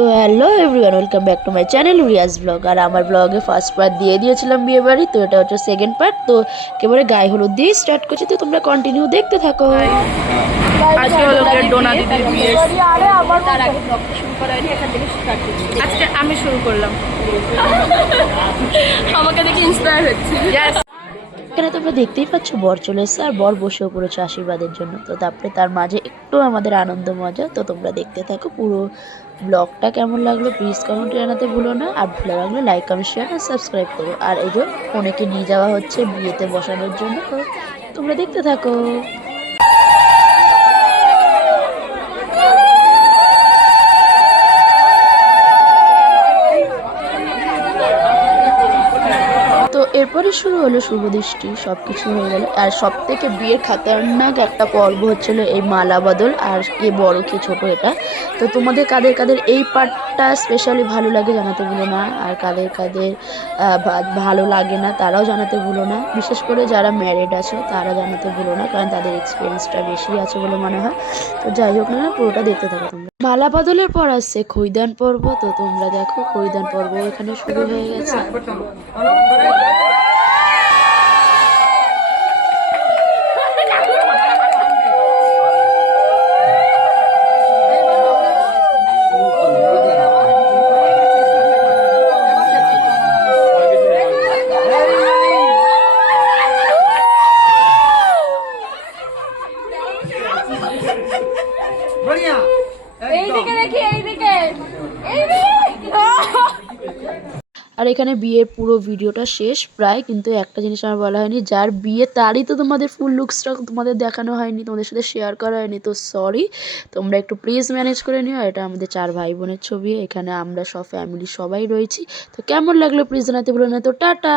তো hello everyone, welcome back to my channel Riyaz blog. আর আমার ব্লগে ফার্স্ট পার্ট দিয়ে দিয়েছিলাম বিয়ে বাড়ি, তো এটা হচ্ছে সেকেন্ড পার্ট। তো একেবারে গায়ে হলুদ দিয়ে স্টার্ট করছি, তো তোমরা কন্টিনিউ দেখতে থাকো। আজকে হলো ডোনা দিদির বিয়ে। তার আগে ব্লগটা শুরু করা হয়নি, এখান থেকে স্টার্ট করছি। আজকে আমি শুরু করলাম। আমাকে দেখে ইন্সপায়ার হচ্ছে। এখানে তোমরা দেখতেই পাচ্ছ বর চলে এসছে আর বর বসেও পড়েছে আশীর্বাদের জন্য। তো তারপরে তার মাঝে একটু আমাদের আনন্দ মজা, তো তোমরা দেখতে থাকো। পুরো ব্লগটা কেমন লাগলো প্লিজ কমেন্টে জানাতে ভুলো না, আর ভালো লাগলে লাইক কমেন্ট শেয়ার আর সাবস্ক্রাইব করো। আর এই যে ফোনেকে নিয়ে যাওয়া হচ্ছে বিয়েতে বসানোর জন্য, তো তোমরা দেখতে থাকো। তো এরপরে শুরু হলো শুভদৃষ্টি, সব কিছু হয়ে গেল। আর সব থেকে বিয়ের খাতারনাক একটা পর্ব হচ্ছিল এই মালা বদল, আর কে বড় কে ছোট এটা। তো তোমাদের কাদের কাদের এই পার্টটা স্পেশালি ভালো লাগে জানাতে ভুলো না, আর কাদের কাদের ভালো লাগে না তারাও জানাতে ভুলো না। বিশেষ করে যারা ম্যারিড আছে তারা জানাতে ভুলো না, কারণ তাদের এক্সপিরিয়েন্সটা বেশি আছে বলে মনে হয়। তো যাই হোক না, পুরোটা দেখতে থাকো তোমরা। মালা বদলের পর আসছে খৈদান পর্ব, তো তোমরা দেখো খৈদান পর্ব এখানে শুরু হয়ে গেছে। আর এখানে বিয়ের পুরো ভিডিওটা শেষ প্রায়, কিন্তু একটা জিনিস আমার বলা হয়নি, যার বিয়ে তারই তো তোমাদের ফুল লুকসটা তোমাদের দেখানো হয়নি, তোমাদের সাথে শেয়ার করা হয়নি। তো সরি, তোমরা একটু প্লিজ ম্যানেজ করে নিও। এটা আমাদের 4 ভাই বোনের ছবি, এখানে আমরা সব ফ্যামিলি সবাই রয়েছি। তো কেমন লাগলো প্লিজ জানাতে ভুলো না। তো টাটা।